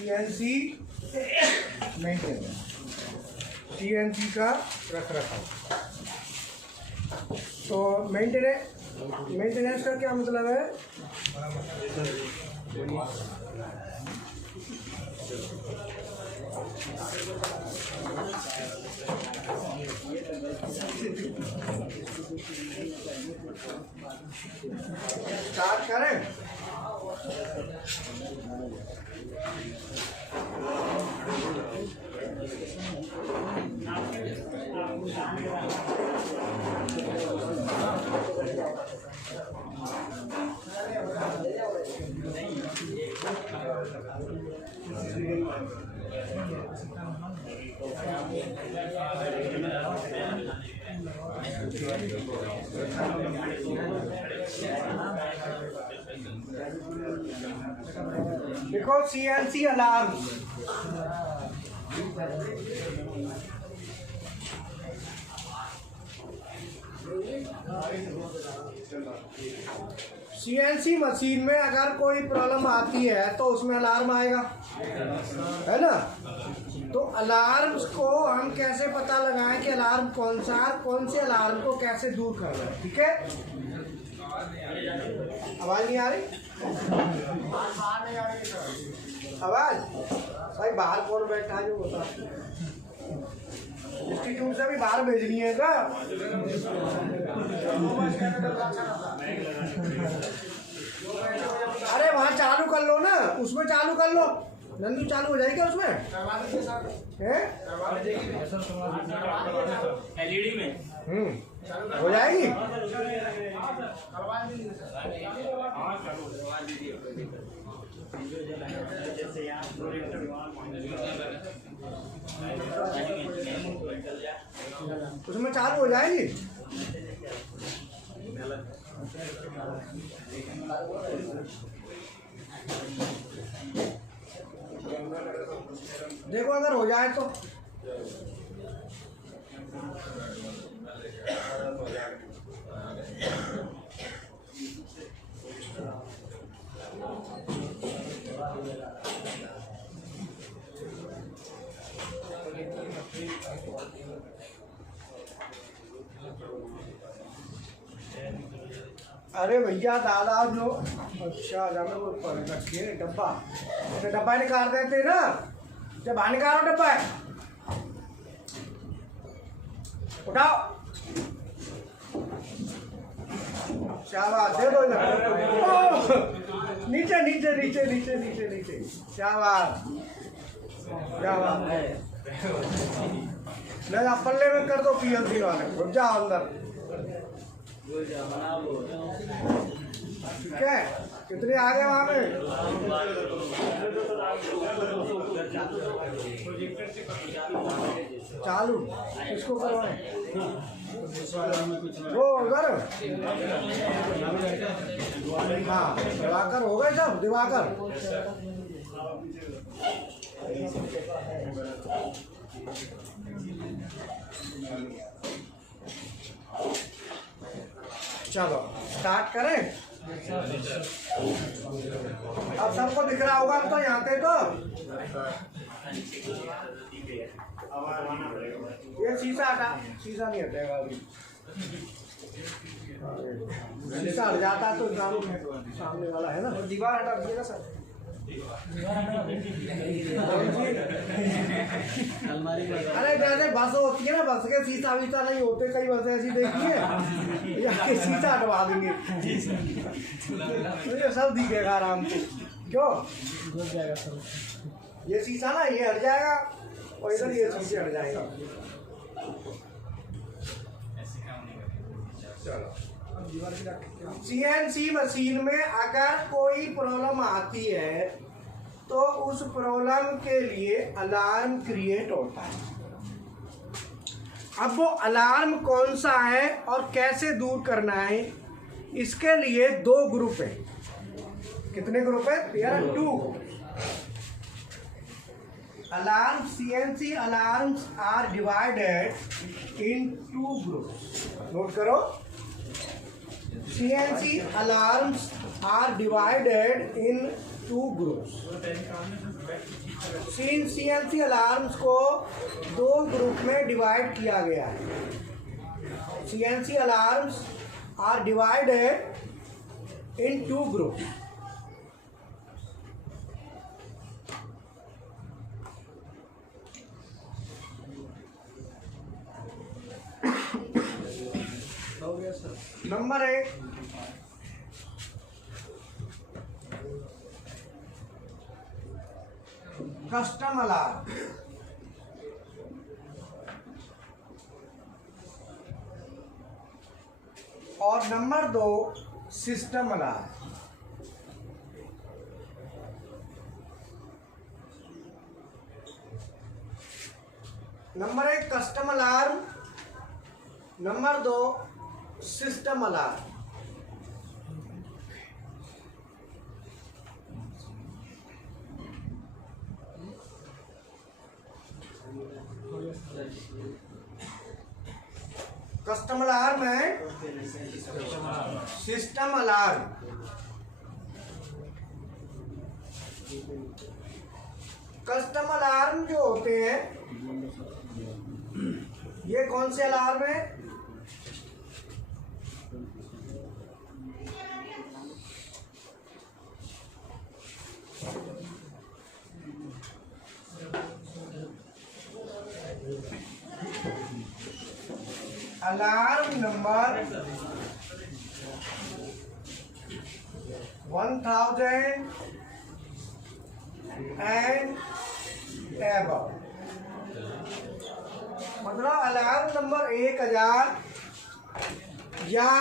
CNC maintenance, CNC का रख रखाव। तो मेंटेनेंस का क्या मतलब है? स्टार्ट करें। देखो सीएनसी अलार्म, सीएनसी मशीन में अगर कोई प्रॉब्लम आती है तो उसमें अलार्म आएगा, है ना। तो अलार्म को हम कैसे पता लगाएं कि अलार्म कौन सा, कौन से अलार्म को कैसे दूर करना है, ठीक है। आवाज नहीं आ रही? आवाज भाई बाहर कौन बैठा है जो होता, इंस्टीट्यूट से भी बाहर भेजनी है क्या? अरे वहाँ चालू कर लो ना, उसमें चालू कर लो, नंदू चालू हो जाएगी उसमें है? एलईडी में हो जाएगी। उसमें चालू हो जाएगी। देखो अगर हो जाए तो अरे भैया दादा जो अच्छा जाने वो रखिए डब्बा, ऐसे डब्बा निकाल देते ना, जब बाहर निकालो डब्बा है उठाओ, शाबाश दे दो इधर, नीचे नीचे नीचे नीचे नीचे नीचे, शाबाश शाबाश। ना पल्ले में कर दो पीएलसी वाले, रुक जाओ अंदर, ठीक है। कितने आ गए वहाँ पे? चालू इसको करवाएं वो अगर हाँ दिवाकर हो गए सब, दिवाकर चलो स्टार्ट करें। अब सबको दिख रहा होगा तो यहाँ पे तो ये शीशा हटा, शीशा नहीं हटेगा अभी, शीशा हट जाता तो सामने वाला है ना, दीवार हटा दीजिएगा सर। अरे जैसे बस होती है ना, बस के शीशा वीसा नहीं होते, कई बस ऐसी देखी है यहाँ के शीशा हटवा देंगे तो ये सब दिखेगा आराम से, क्यों घुस जाएगा सर। ये शीशा ना ये हट जाएगा और इधर ये शीशे हट जाएगा। सीएनसी मशीन में अगर कोई प्रॉब्लम आती है तो उस प्रॉब्लम के लिए अलार्म क्रिएट होता है। अब वो अलार्म कौन सा है और कैसे दूर करना है, इसके लिए दो ग्रुप है। कितने ग्रुप है? There are two alarm. CNC alarms are divided in two groups. Note करो, CNC alarms are divided in two groups. CNC alarms को दो ग्रुप में डिवाइड किया गया है. CNC alarms are divided in two groups. Number 1, custom alarm. और number 2, system alarm. Number 1 custom alarm, number 2 system alarm. Custom alarm है, system alarm. Custom alarm जो होते हैं, ये कौन से अलार्म है? Alarm number 1000 and above. मतलब अलार्म नंबर 1000 या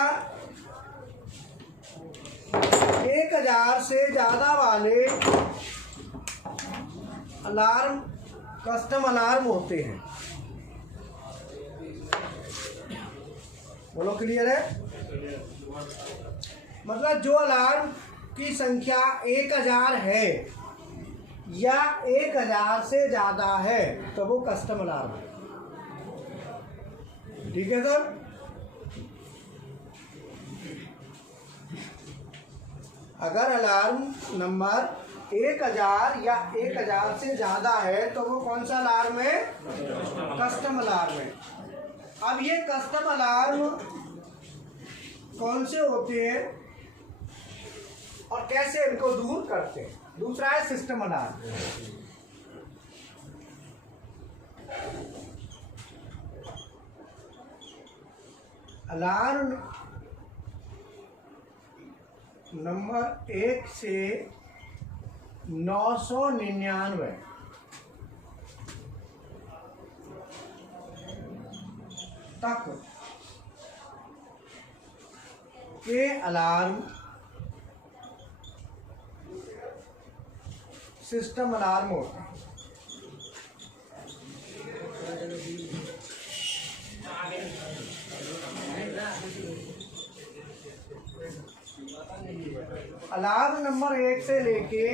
1000 से ज़्यादा वाले अलार्म कस्टम अलार्म होते हैं. बोलो क्लियर है? मतलब जो अलार्म की संख्या 1000 है या 1000 से ज़्यादा है तो वो कस्टम अलार्म है. ठीक है सर? अगर अलार्म नंबर 1000 या 1000 से ज़्यादा है तो वो कौन सा अलार्म है? कस्टम अलार्म है. अब ये कस्टम अलार्म कौन से होते हैं और कैसे इनको दूर करते हैं? दूसरा है सिस्टम अलार्म. अलार्म नंबर 1 से 999 तक के अलार्म सिस्टम अलार्म होते हैं. अलार्म नंबर 1 से लेके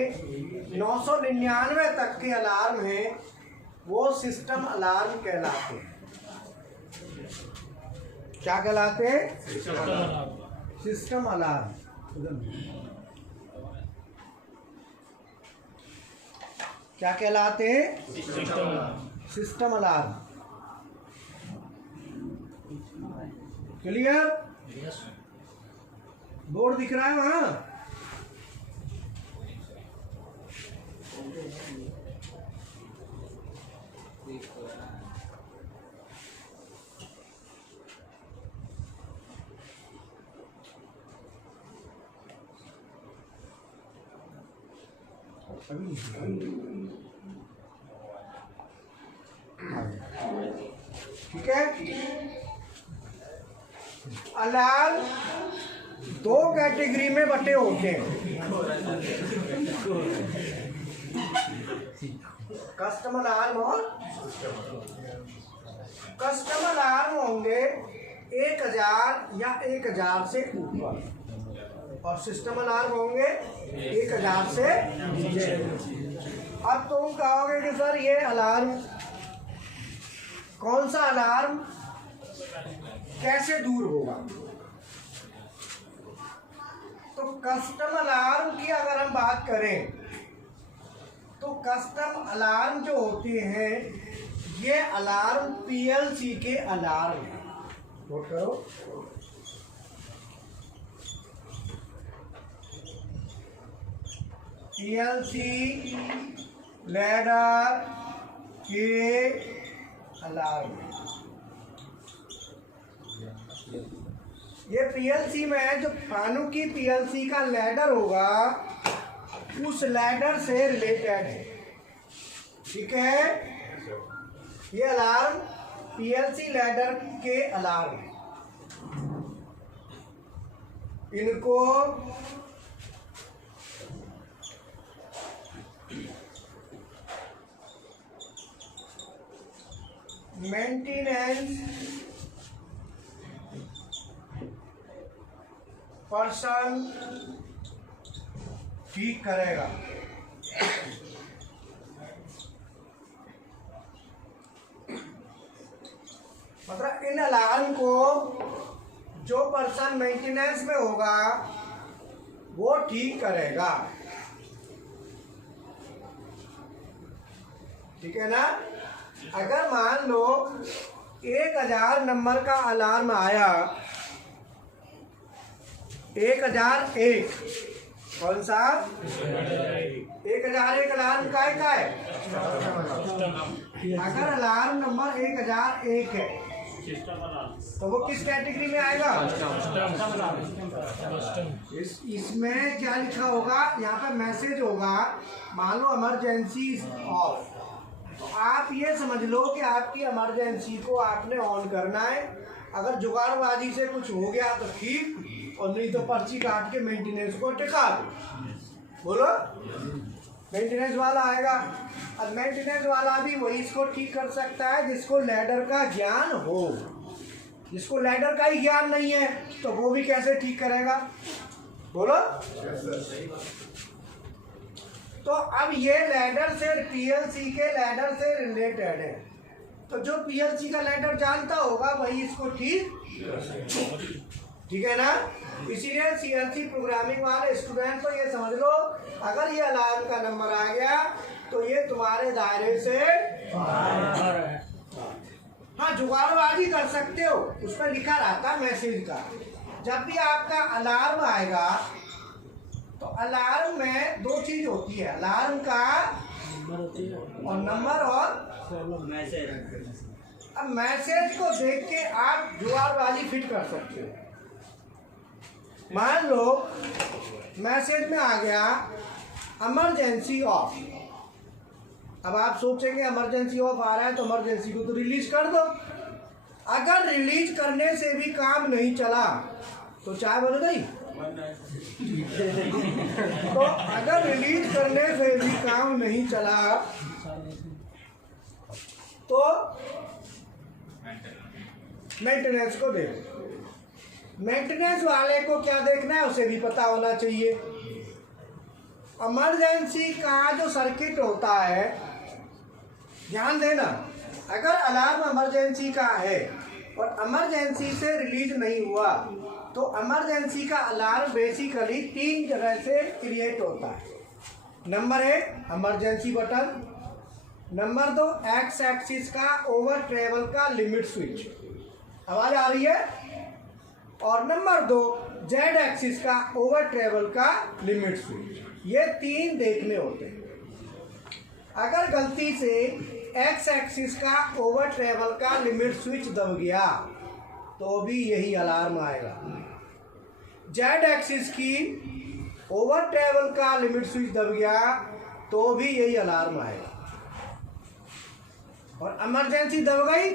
999 तक के अलार्म हैं, वो सिस्टम अलार्म कहलाते हैं. क्या कहलाते हैं? System alarm. क्या कहलाते हैं? System alarm. क्लियर? बोर्ड दिख रहा है वहां? ठीक है. अलार्म दो कैटेगरी में बटे होते हैं. कस्टम अलार्म और कस्टम अलार्म होंगे 1000 या 1000 से ऊपर और सिस्टम अलार्म होंगे 1000 से नीचे. अब तुम कहोगे कि सर ये अलार्म कौन सा अलार्म कैसे दूर होगा? तो कस्टम अलार्म की अगर हम बात करें तो कस्टम अलार्म जो होते हैं ये अलार्म पीएलसी के अलार्म हैं। नोट करो, पीएलसी लैडर के अलार्म। ये पीएलसी में जो फानुकी पीएलसी का लैडर होगा उस लैडर से रिलेटेड है। ठीक है, ये अलार्म पीएलसी लैडर के अलार्म है। इनको मेंटेनेंस पर्सन ठीक करेगा। मतलब इन अलार्म को जो पर्सन मेंटेनेंस में होगा वो ठीक करेगा। ठीक है ना। अगर मान लो 1000 नंबर का अलार्म आया, 1001, कौन सा 1001 अलार्म का है। अगर अलार्म नंबर 1001 है तो वो किस कैटेगरी में आएगा? इसमें क्या लिखा होगा, यहाँ पे मैसेज होगा, मान लो इमरजेंसी ऑफ। तो आप ये समझ लो कि आपकी इमरजेंसी को आपने ऑन करना है। अगर जुगाड़बाजी से कुछ हो गया तो ठीक, और नहीं तो पर्ची काट के मेंटेनेंस को टिका दो। बोलो, मेंटेनेंस वाला आएगा। अब मेंटेनेंस वाला भी वही इसको ठीक कर सकता है जिसको लैडर का ज्ञान हो। जिसको लैडर का ही ज्ञान नहीं है तो वो भी कैसे ठीक करेगा? बोलो। तो अब ये लैडर से पीएलसी के लैडर से रिलेटेड है। तो जो पीएलसी का लैडर जानता होगा वही इसको ठीक है ना। इसीलिए सीएनसी प्रोग्रामिंग वाले स्टूडेंट को ये समझ लो, अगर ये अलार्म का नंबर आ गया तो ये तुम्हारे दायरे से बाहर है। हाँ, जुगाड़बाजी कर सकते हो, उस पर लिखा रहता मैसेज का। जब भी आपका अलार्म आएगा तो अलार्म में दो चीज होती है, अलार्म का और नंबर और मैसेज। अब मैसेज को देख के आप जुगाड़बाजी फिट कर सकते हो। मान लो मैसेज में आ गया इमरजेंसी ऑफ। अब आप सोचेंगे इमरजेंसी ऑफ आ रहा है तो इमरजेंसी को तो रिलीज कर दो। अगर रिलीज करने से भी काम नहीं चला तो चाय बन गई। तो अगर रिलीज करने से भी काम नहीं चला तो मेंटेनेंस को देखो। मेंटेनेंस वाले को क्या देखना है उसे भी पता होना चाहिए। इमरजेंसी का जो सर्किट होता है, ध्यान देना, अगर अलार्म इमरजेंसी का है और इमरजेंसी से रिलीज नहीं हुआ तो इमरजेंसी का अलार्म बेसिकली 3 जगह से क्रिएट होता है। Number 1 emergency button, number 2 x axis का ओवर ट्रेवल का लिमिट स्विच, आवाज आ रही है, और नंबर 2 जेड एक्सिस का ओवर ट्रेवल का लिमिट स्विच। ये 3 देखने होते हैं। अगर गलती से एक्स एक्सिस का ओवर ट्रेवल का लिमिट स्विच दब गया तो भी यही अलार्म आएगा। जेड एक्सिस की ओवर ट्रेवल का लिमिट स्विच दब गया तो भी यही अलार्म आएगा। और इमरजेंसी दब गई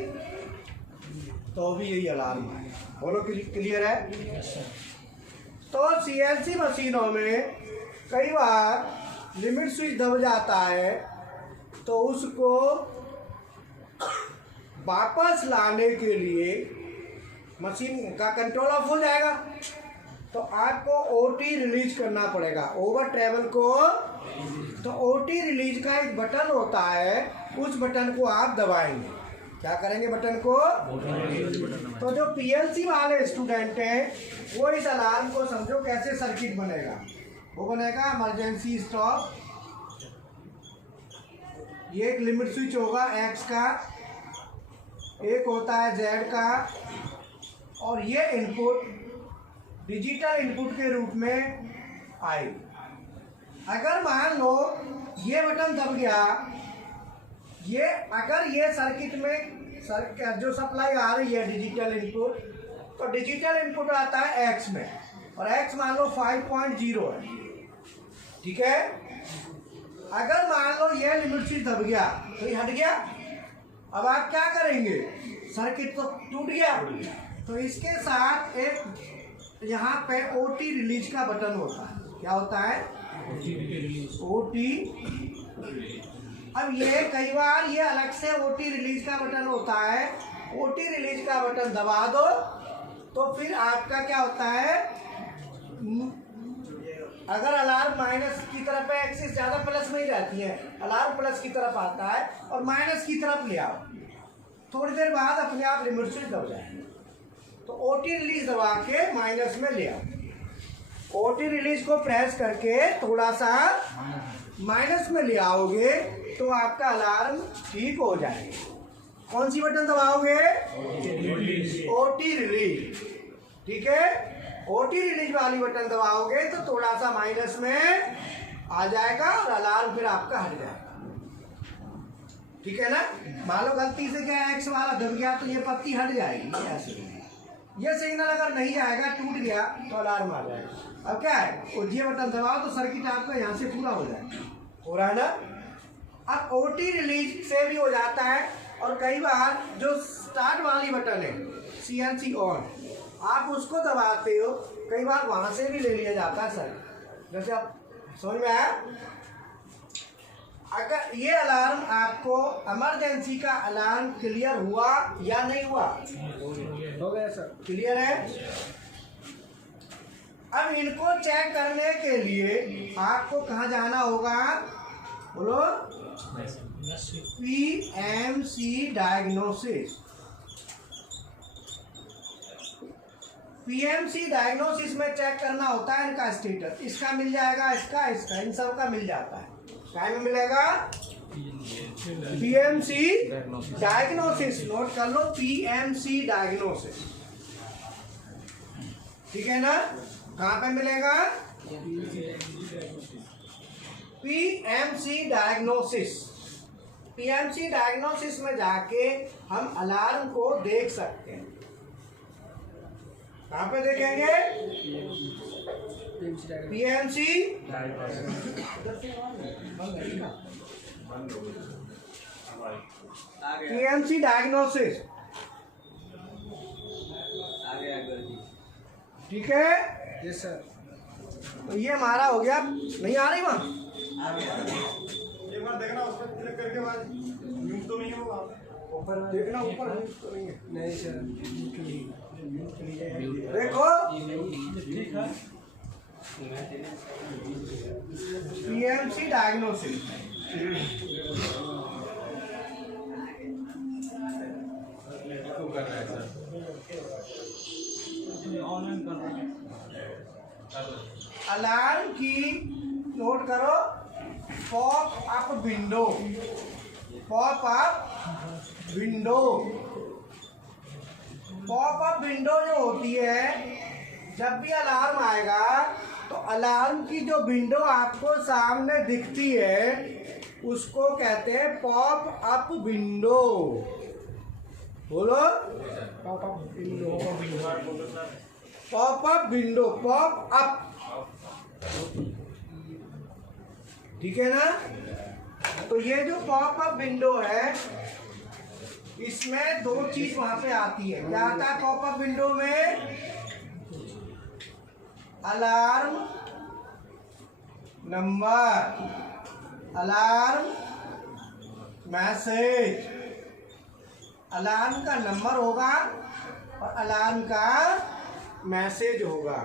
तो भी यही अलार्म आएगा। बोलो, क्लियर है? तो सीएनसी मशीनों में कई बार लिमिट स्विच दब जाता है तो उसको वापस लाने के लिए मशीन का कंट्रोल ऑफ हो जाएगा तो आपको ओटी रिलीज करना पड़ेगा, ओवर ट्रेवल को। तो ओटी रिलीज का एक बटन होता है, उस बटन को आप दबाएंगे। क्या करेंगे बटन को? तो जो पीएलसी वाले स्टूडेंट हैं वो इस अलार्म को समझो कैसे सर्किट बनेगा। वो बनेगा इमरजेंसी स्टॉप, ये एक लिमिट स्विच होगा एक्स का, एक होता है जेड का, और ये इनपुट डिजिटल इनपुट के रूप में आएगी। अगर मान लो ये बटन दब गया, ये अगर ये सर्किट में जो सप्लाई आ रही है डिजिटल इनपुट, तो डिजिटल इनपुट आता है एक्स में, और एक्स मान लो 5.0 है, ठीक है। अगर मान लो ये लिमिट स्विच दब गया तो ये हट गया, अब आप क्या करेंगे? सर्किट तो टूट गया, तो इसके साथ एक यहाँ पे ओटी रिलीज का बटन होता है। क्या होता है? ओटी। अब ये कई बार ये अलग से ओटी रिलीज का बटन होता है, ओटी रिलीज का बटन दबा दो तो फिर आपका क्या होता है, अगर अलार्म माइनस की तरफ है, एक्सिस ज़्यादा प्लस में ही रहती है, अलार्म प्लस की तरफ आता है और माइनस की तरफ ले आओ, थोड़ी देर बाद अपने आप लिमिट स्विच दब जाएगा। तो ओटी रिलीज दबा के माइनस में ले आओ, ओटी रिलीज को प्रेस करके थोड़ा सा माइनस में ले आओगे तो आपका अलार्म ठीक हो जाएगा। कौन सी बटन दबाओगे? ओटी रिलीज, ठीक है। ओटी रिलीज वाली बटन दबाओगे तो थोड़ा सा माइनस में आ जाएगा और अलार्म फिर आपका हट जाएगा, ठीक है ना। मान लो गलती से क्या एक्स वाला दब गया तो ये पत्ती हट जाएगी, ऐसे ये सिग्नल अगर नहीं आएगा, टूट गया तो अलार्म आ जाएगा। अब क्या है, ये बटन दबाओ तो सर्किट आपका यहाँ से पूरा हो जाएगा, हो रहा है ना। अब ओटी रिलीज से भी हो जाता है, और कई बार जो स्टार्ट वाली बटन है CNC ऑन, आप उसको दबाते हो, कई बार वहाँ से भी ले लिया जाता है सर। जैसे आप समझ में आया? अगर ये अलार्म आपको इमरजेंसी का अलार्म क्लियर हुआ या नहीं हुआ? हो गया सर, क्लियर है। अब इनको चेक करने के लिए आपको कहाँ जाना होगा? बोलो। PMC diagnosis. PMC डायग्नोसिस में चेक करना होता है इनका स्टेटस, इसका मिल जाएगा, इसका इन सब का मिल जाता है। क्या में मिलेगा? PMC डायग्नोसिस, नोट कर लो, PMC डायग्नोसिस, ठीक है ना। कहाँ पे मिलेगा? PMC diagnosis. PMC डायग्नोसिस में जाके हम अलार्म को देख सकते हैं। कहाँ पे देखेंगे? PMC डायग्नोसिस, ठीक है। Yes sir. तो ये हमारा हो गया, नहीं आ रही वहाँ? एक बार देखना उस पर क्लिक करके बाद म्यूट तो नहीं होगा, ऊपर देखना, ऊपर तो नहीं है। नहीं सर, देखो ठीक है। PMC डायग्नोसिस, अलार्म की नोट करो, pop up window, pop up window. Pop up window जो होती है, जब भी अलार्म आएगा तो अलार्म की जो विंडो आपको सामने दिखती है उसको कहते हैं पॉप अप विंडो। बोलो, pop up window, pop up window, pop up, ठीक है ना। तो ये जो पॉप अप विंडो है, इसमें दो चीज वहां पे आती है। क्या आता है पॉप अप विंडो में? Alarm number, alarm message, alarm का नंबर होगा और अलार्म का मैसेज होगा।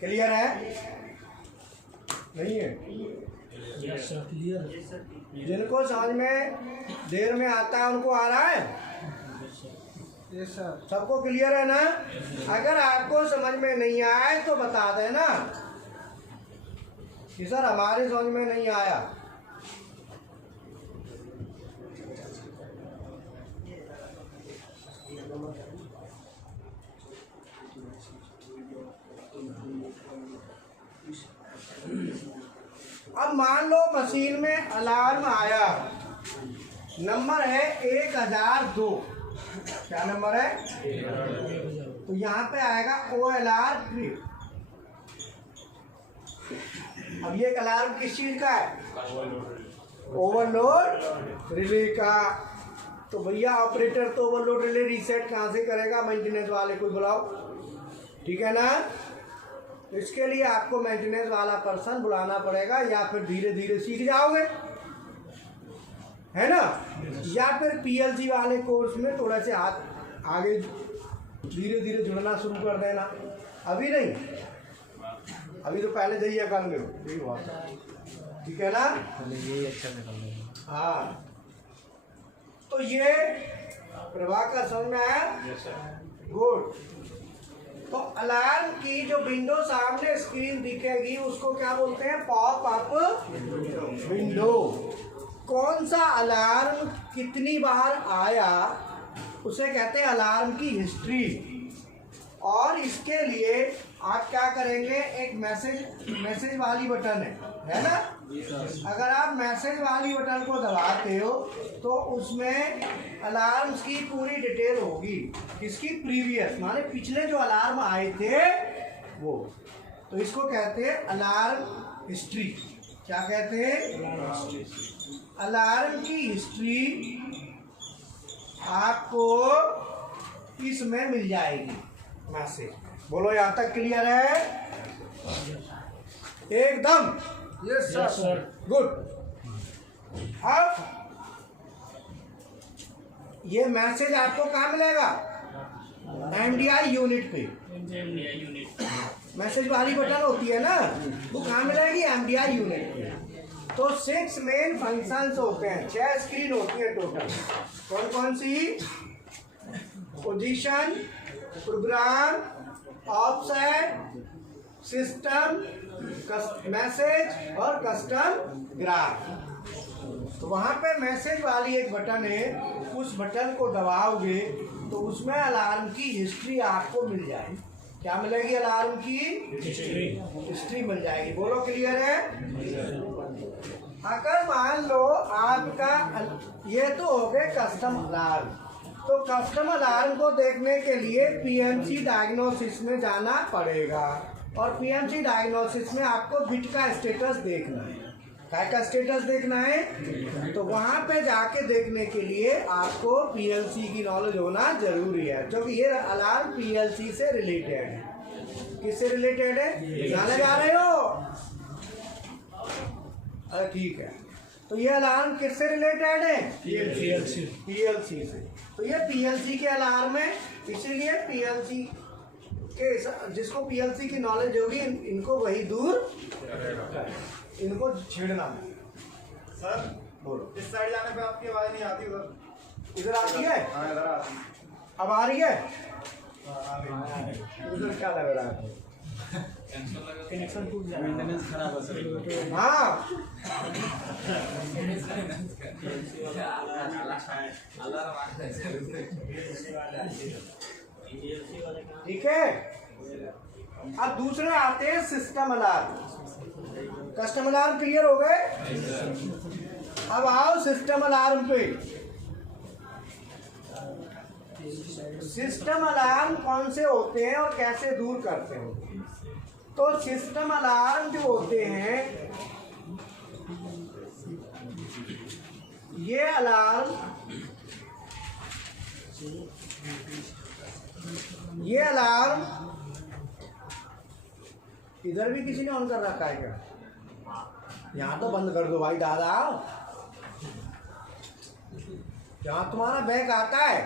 क्लियर है? नहीं है? जिनको समझ में देर में आता है उनको आ रहा है? Yes sir. सबको क्लियर है ना? अगर आपको समझ में नहीं आया तो बता देना कि सर हमारे समझ में नहीं आया। अब मान लो मशीन में अलार्म आया, नंबर है 1002। क्या नंबर है? तो यहाँ पे आएगा OLR ट्रिप। अब ये अलार्म किस चीज का है? ओवरलोड रिले का। तो भैया ऑपरेटर तो ओवरलोड रिले रीसेट कहाँ से करेगा? मेंटेनेंस वाले को बुलाओ, ठीक है ना? तो इसके लिए आपको मेंटेनेंस वाला पर्सन बुलाना पड़ेगा, या फिर धीरे धीरे सीख जाओगे, है ना? या फिर PLC वाले कोर्स में थोड़ा से हाथ आगे धीरे धीरे जुड़ना शुरू कर देना। अभी नहीं, अभी तो पहले जाइए कर लो, यही बात है, ठीक है ना? यही अच्छा निकल। हाँ, तो ये प्रभाकर समझ में आया? गुड। तो अलार्म की जो विंडो सामने स्क्रीन दिखेगी उसको क्या बोलते हैं? Pop up window. कौन सा अलार्म कितनी बार आया उसे कहते हैं अलार्म की हिस्ट्री। और इसके लिए आप क्या करेंगे? एक मैसेज वाली बटन है ना? अगर आप मैसेज वाली बटन को दबाते हो तो उसमें अलार्म्स की पूरी डिटेल होगी। किसकी? प्रीवियस, माने पिछले जो अलार्म आए थे वो। तो इसको कहते हैं अलार्म हिस्ट्री। क्या कहते हैं? अलार्म की हिस्ट्री आपको इसमें मिल जाएगी मैसेज। बोलो यहाँ तक क्लियर है? एकदम। Yes sir, good. अब ये मैसेज आपको कहाँ मिलेगा? MDI यूनिट पे। मैसेज वाली बटन होती है ना, वो कहाँ मिलेगी? MDI यूनिट पे। तो 6 मेन फंक्शंस होते हैं, 6 स्क्रीन होती है टोटल। कौन कौन सी? Position, program, offset, system, message और कस्टम ग्राफ। तो वहाँ पे मैसेज वाली एक बटन है, उस बटन को दबाओगे तो उसमें अलार्म की हिस्ट्री आपको मिल जाएगी। क्या मिलेगी? अलार्म की हिस्ट्री मिल जाएगी। बोलो क्लियर है? अगर मान लो आपका ये तो हो गए कस्टम अलार्म, तो कस्टम अलार्म को देखने के लिए PMC डायग्नोसिस में जाना पड़ेगा। और PMC डायग्नोसिस में आपको बिट का स्टेटस देखना है। क्या का स्टेटस देखना है? तो वहाँ पे जाके देखने के लिए आपको PLC की नॉलेज होना जरूरी है, क्योंकि ये अलार्म PLC से रिलेटेड है। किससे रिलेटेड है? जाने जा रहे हो? अरे ठीक है। तो ये अलार्म किससे रिलेटेड है? PLC से। तो ये PLC के अलार्म है, इसीलिए PLC के जिसको PLC की नॉलेज होगी इनको वही दूर, इनको छेड़ना। सर बोलो। इस साइड जाने पे आपकी आवाज नहीं आती उधर? इधर आती है? हाँ इधर आती है। अब आ रही है? हाँ, उधर क्या लग रहा है? कनेक्शन टूट जाए, मेंटेनेंस खराब है सर। हाँ, ठीक है। अब दूसरे आते हैं system alarm. Custom alarm clear हो गए? अब आओ सिस्टम अलार्म पे। सिस्टम अलार्म कौन से होते हैं और कैसे दूर करते हैं? तो सिस्टम अलार्म जो होते हैं, ये अलार्म इधर भी किसी ने ऑन कर रखा है क्या? यहाँ तो बंद कर दो भाई दादा। जहाँ तुम्हारा बैग आता है,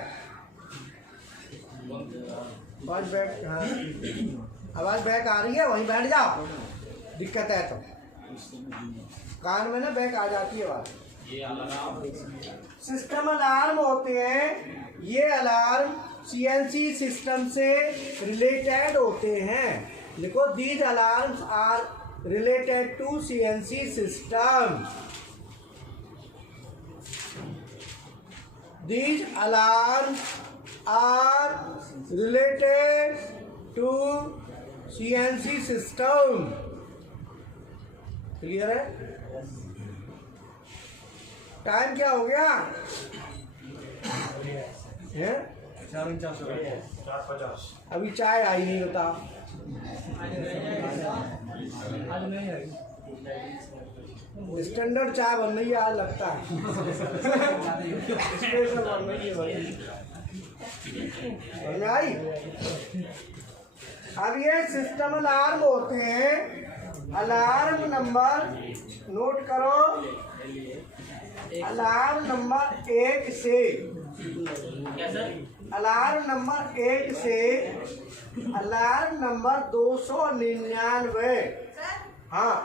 आवाज बैग आ रही है, वहीं बैठ जाओ। दिक्कत है तो कान में ना बैक आ जाती है बात। सिस्टम अलार्म होते हैं, ये अलार्म सीएनसी सिस्टम से रिलेटेड होते हैं। लिखो, these alarms are related to CNC system. These alarms are related to CNC system. Clear है? टाइम क्या हो गया है? 4:50 अभी चाय आई नहीं, बता। आज नहीं आई। स्टैंडर्ड चाय बन रही है आज, लगता है स्पेशल बन रही है भाई। बन आई। अब ये सिस्टम अलार्म होते हैं। अलार्म नंबर नोट करो, अलार्म नंबर 1 से, अलार्म नंबर 1 से अलार्म नंबर 299। हाँ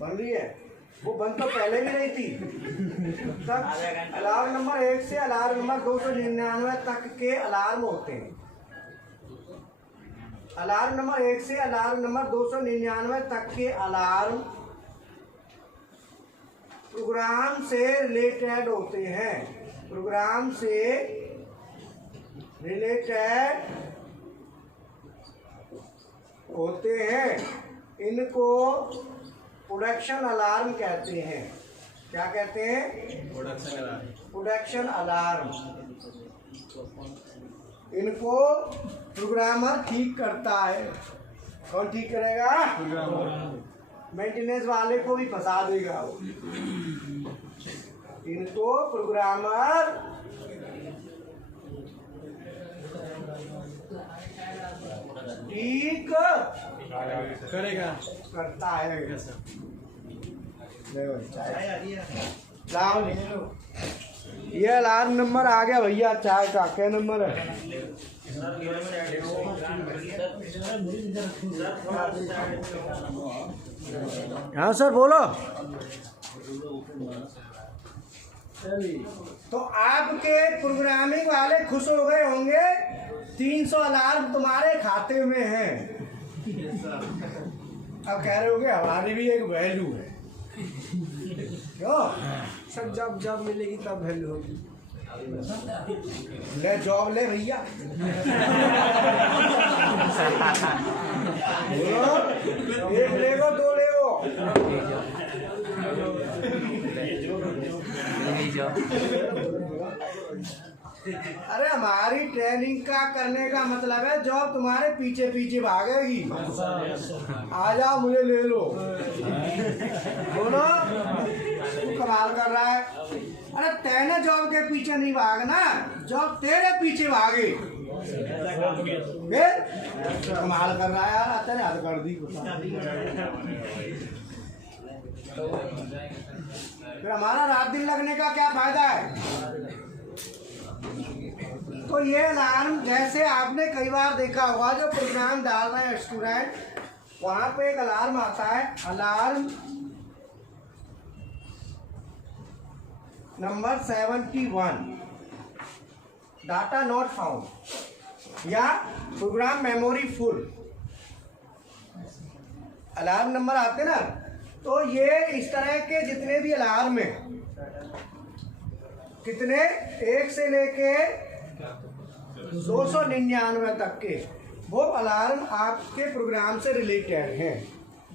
बन रही है, वो बंद तो पहले भी नहीं थी। तब अलार्म नंबर 1 से अलार्म नंबर 299 तक के अलार्म होते हैं। अलार्म नंबर 1 से अलार्म नंबर 299 तक के अलार्म प्रोग्राम से रिलेटेड होते हैं। प्रोग्राम से रिलेटेड होते हैं। इनको प्रोडक्शन अलार्म कहते हैं। क्या कहते हैं? Production alarm. इनको प्रोग्रामर ठीक करता है। कौन ठीक करेगा? मेंटेनेंस वाले को भी फंसा देगा वो। इनको प्रोग्रामर ठीक करेगा, करता है। ये अलार्म नंबर आ गया भैया चाय का। क्या नंबर है? हाँ सर बोलो। तो आपके प्रोग्रामिंग वाले खुश हो गए होंगे, 300 अलार्म तुम्हारे खाते में है। अब कह रहे होगे हमारी भी एक वैल्यू है। क्यों? सब जब जब मिलेगी तब वैल्यू होगी। ले जॉब ले भैया। एक ले गो, 2 ले गो। अरे हमारी ट्रेनिंग का करने का मतलब है जॉब तुम्हारे पीछे पीछे भागेगी। आ जाओ मुझे ले लो। बोलो, तू कमाल कर रहा है। अरे तेने जॉब के पीछे नहीं भागना, जॉब तेरे पीछे भागे। फिर कमाल कर रहा है यार, तेरे हाथ कर दी। फिर हमारा रात दिन लगने का क्या फायदा है? तो ये अलार्म, जैसे आपने कई बार देखा होगा जो प्रोग्राम डाल रहे हैं स्टूडेंट, वहां पे एक अलार्म आता है, alarm number 71, data not found या program memory full. Alarm number आते ना, तो ये इस तरह के जितने भी अलार्म हैं, कितने 1 से लेके 299 तक के, वो अलार्म आपके प्रोग्राम से रिलेटेड हैं।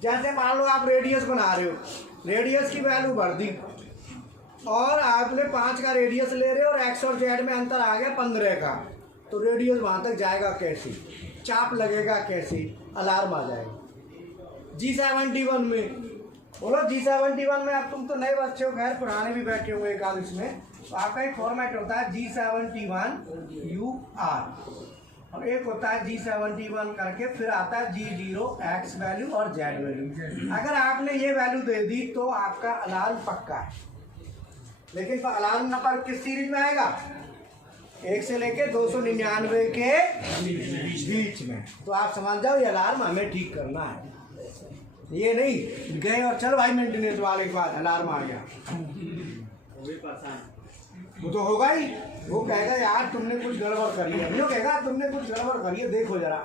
जैसे मान लो आप रेडियस बना रहे हो, रेडियस की वैल्यू भर दी और आपने 5 का रेडियस ले रहे हो और एक्स और जेड में अंतर आ गया 15 का, तो रेडियस वहाँ तक जाएगा कैसे? चाप लगेगा कैसे? अलार्म आ जाएगा। G71 में बोलो, G71 में, अब तुम तो नए बच्चे हो, खैर पुराने भी बैठे हुए एक आध इसमें, तो आपका एक फॉर्मेट होता है G71UR और एक होता है G71 करके, फिर आता है G0 X वैल्यू और Z वैल्यू। अगर आपने ये वैल्यू दे दी तो आपका अलार्म पक्का है। लेकिन अलार्म नंबर किस सीरीज में आएगा? 1 से लेके 299 के बीच में। तो आप समझ जाओ ये अलार्म हमें ठीक करना है। ये नहीं गए और चल भाई मेंटेनेंस वाले के बाद अलार्म आ गया, वो तो होगा ही। वो कहेगा यार तुमने कुछ गड़बड़ करी है, वो कहेगा तुमने कुछ गड़बड़ करी है देखो जरा,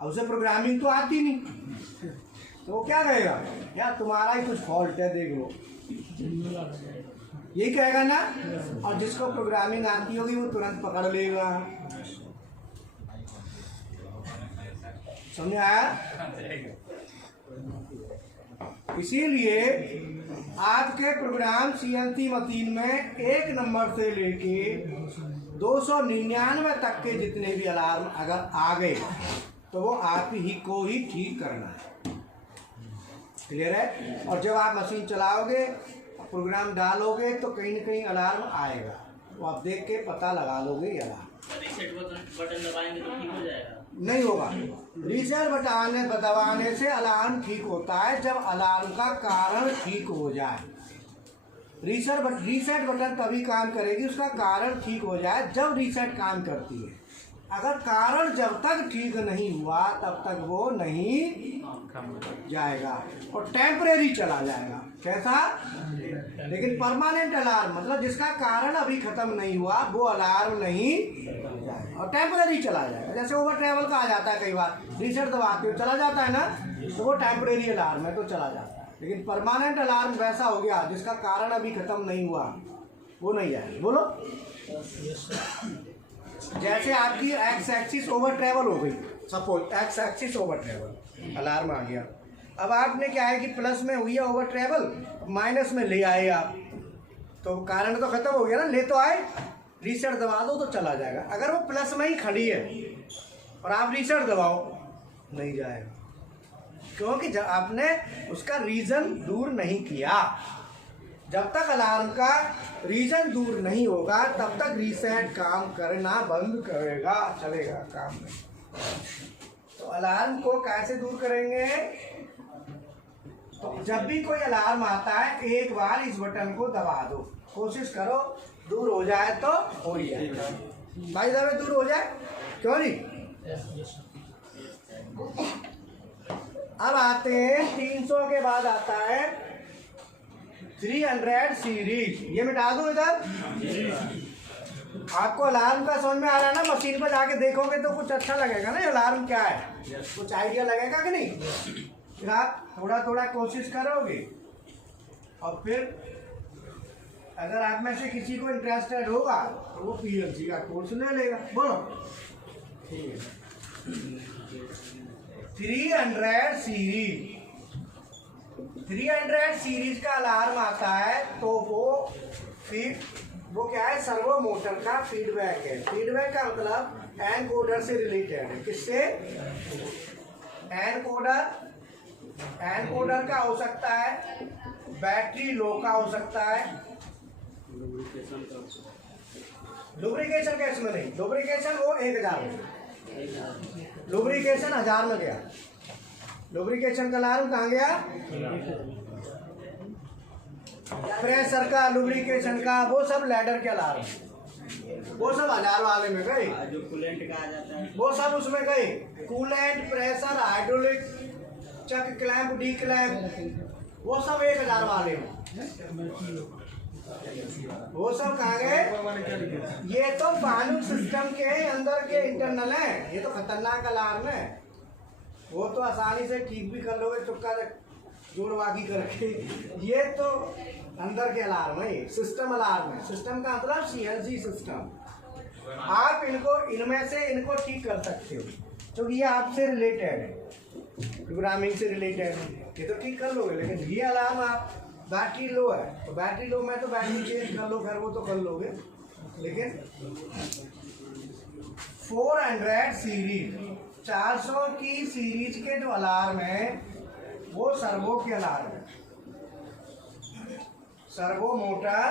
अब उसे प्रोग्रामिंग तो आती नहीं, तो वो क्या कहेगा यार तुम्हारा ही कुछ फॉल्ट है देख लो, यही कहेगा ना। और जिसको प्रोग्रामिंग आती होगी वो तुरंत पकड़ लेगा। समझ आया? इसीलिए आपके प्रोग्राम CNC मशीन में 1 नंबर से लेके 299 तक के जितने भी अलार्म अगर आ गए तो वो आप ही को ही ठीक करना है। क्लियर है? और जब आप मशीन चलाओगे प्रोग्राम डालोगे तो कहीं न कहीं अलार्म आएगा, वो आप देख के पता लगा लोगे ये अलार्म। रीसेट बटन दबाएंगे तो ठीक हो जाएगा? नहीं होगा। रीसेट बटन दबाने से अलार्म ठीक होता है जब अलार्म का कारण ठीक हो जाए। रीसेट बटन तभी काम करेगी उसका कारण ठीक हो जाए जब रीसेट काम करती है। अगर कारण जब तक ठीक नहीं हुआ तब तक वो नहीं जाएगा और टेम्परेरी चला जाएगा। कैसा? लेकिन परमानेंट अलार्म मतलब जिसका कारण अभी खत्म नहीं हुआ वो अलार्म नहीं जाएगा और टेम्परेरी चला जाएगा। जैसे ओवर ट्रैवल का आ जाता है, कई बार रीसेट दबाते हो चला जाता है ना, तो वो टेम्परेरी अलार्म है तो चला जाता है। लेकिन परमानेंट अलार्म वैसा हो गया जिसका कारण अभी खत्म नहीं हुआ वो नहीं जाएगा। बोलो। जैसे आपकी एक्स एक्सिस ओवर ट्रैवल हो गई, suppose X axis over travel, alarm आ गया। अब आपने क्या है कि प्लस में हुई है ओवर ट्रैवल, माइनस में ले आए आप, तो कारण तो खत्म हो गया ना, ले तो आए, रीसेट दबा दो तो चला जाएगा। अगर वो प्लस में ही खड़ी है और आप रीसेट दबाओ नहीं जाएगा, क्योंकि जब आपने उसका रीज़न दूर नहीं किया। जब तक अलार्म का रीजन दूर नहीं होगा तब तक रीसेट काम करना बंद करेगा, चलेगा काम नहीं। तो अलार्म को कैसे दूर करेंगे? तो जब भी कोई अलार्म आता है एक बार इस बटन को दबा दो, कोशिश करो दूर हो जाए तो हो ही जाए भाई, साहब दूर हो जाए, क्यों नहीं? अब आते हैं 300 के बाद आता है 300 सीरीज। ये मिटा दूं इधर? आपको अलार्म का समझ में आ रहा है ना? मशीन पर जाके देखोगे तो कुछ अच्छा लगेगा ना, अलार्म क्या है, कुछ आइडिया लगेगा कि नहीं? फिर आप थोड़ा थोड़ा कोशिश करोगे और फिर अगर आप में से किसी को इंटरेस्टेड होगा तो वो PLC का कोर्स ले लेगा। बोलो। 300 सीरीज, 300 सीरीज का अलार्म आता है तो वो क्या है? सर्वो मोटर का फीडबैक है। फीडबैक का मतलब एनकोडर से रिलेटेड है। किससे? एनकोडर का हो सकता है, बैटरी लो का हो सकता है, लुब्रिकेशन का इसमें नहीं, लुब्रिकेशन वो 1000 में, लुब्रिकेशन 1000 में गया। लुब्रिकेशन का अलार्म कहाँ गया? प्रेशर का, लुब्रिकेशन का, वो सब लैडर के अलार्म, वो सब 1000 वाले में गए। जो कूलेंट का आ जाता है वो सब उसमें गए। कूलेंट, प्रेशर, हाइड्रोलिक, चक क्लैंप, डी क्लैंप, वो सब 1000 वाले में। वो सब कहाँ गए? ये तो फानुक सिस्टम के अंदर के इंटरनल है, ये तो खतरनाक अलार्म है। वो तो आसानी से ठीक भी कर लोगे चुपका जोड़वागी करके, ये तो अंदर के अलार्म है, सिस्टम अलार्म है। सिस्टम का मतलब CNC सिस्टम। आप इनमें से इनको ठीक कर सकते हो क्योंकि ये आपसे रिलेटेड है, प्रोग्रामिंग से रिलेटेड है, ये तो ठीक कर लोगे। लेकिन ये अलार्म आप बैटरी लो है तो बैटरी लो में तो बैटरी चेंज कर लो, खैर वो तो कर लोगे। लेकिन 400 सीरीज, 400 की सीरीज के जो अलार्म है वो सर्वो के अलार्म है। सर्वो मोटर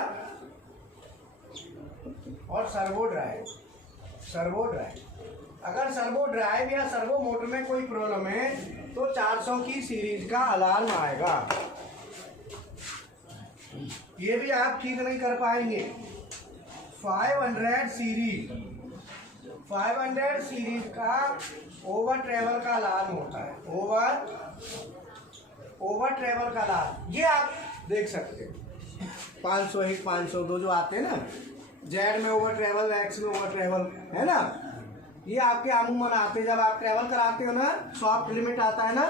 और सर्वो ड्राइव। सर्वो ड्राइव, अगर सर्वो ड्राइव या सर्वो मोटर में कोई प्रॉब्लम है तो 400 की सीरीज का अलार्म आएगा। ये भी आप ठीक नहीं कर पाएंगे। 500 सीरीज, 500 सीरीज का ओवर ट्रैवल का अलार्म होता है। ओवर ओवर ट्रेवल का अलार्म, ये आप देख सकते हैं 501 502 जो आते हैं ना, जेड में ओवर ट्रेवल, एक्स में ओवर ट्रेवल, है ना। ये आपके अमूमन आते हैं जब आप ट्रेवल कराते हो ना, सॉफ्ट लिमिट आता है ना